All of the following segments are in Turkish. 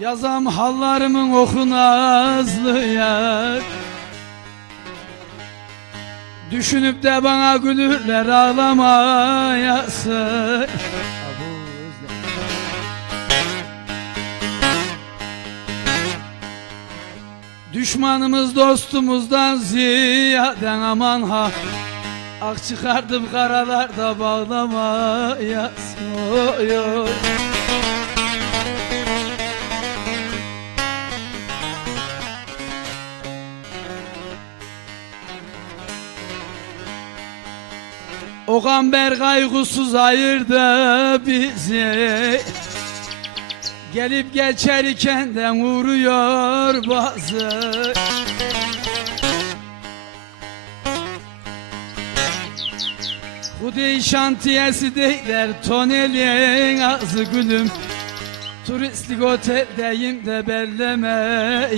Yazam hallarımın oku nazlı yar. Düşünüp de bana gülürler ağlamayasın. Düşmanımız dostumuzdan ziyade aman ha. Ak çıkardım karalarda bağlamayasın. Oy oy O gamber kaygısız ayırdı bizi. Gelip geçerken de vuruyor bazı. Hudey şantiyesi deyler tonelin ağzı gülüm. Turistlik oteldeyim de belleme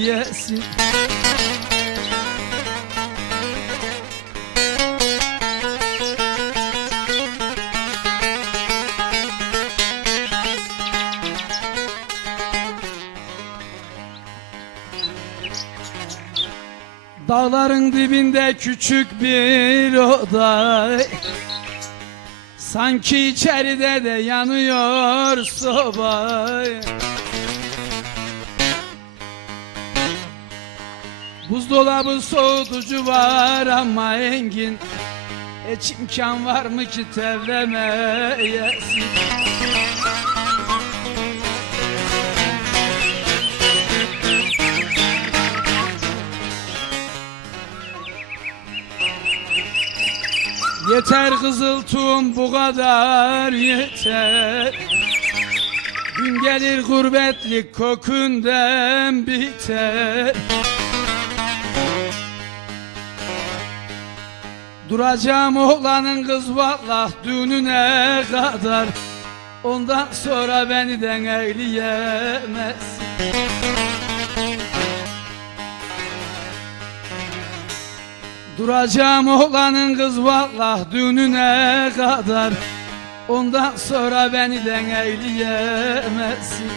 Dağların dibinde küçük bir oda Sanki içeride de yanıyor soba Buzdolabı soğutucu var ama engin. Hiç imkan var mı ki tevlemeyesin Yeter kızıltım bu kadar yeter. Gün gelir gurbetlik kokundan biter. Duracağım oğlanın kız vallah düğününe kadar. Ondan sonra beniden eyleyemez Duracağım oğlanın kız vallah düğününe kadar. Ondan sonra beniden eyleyemezsin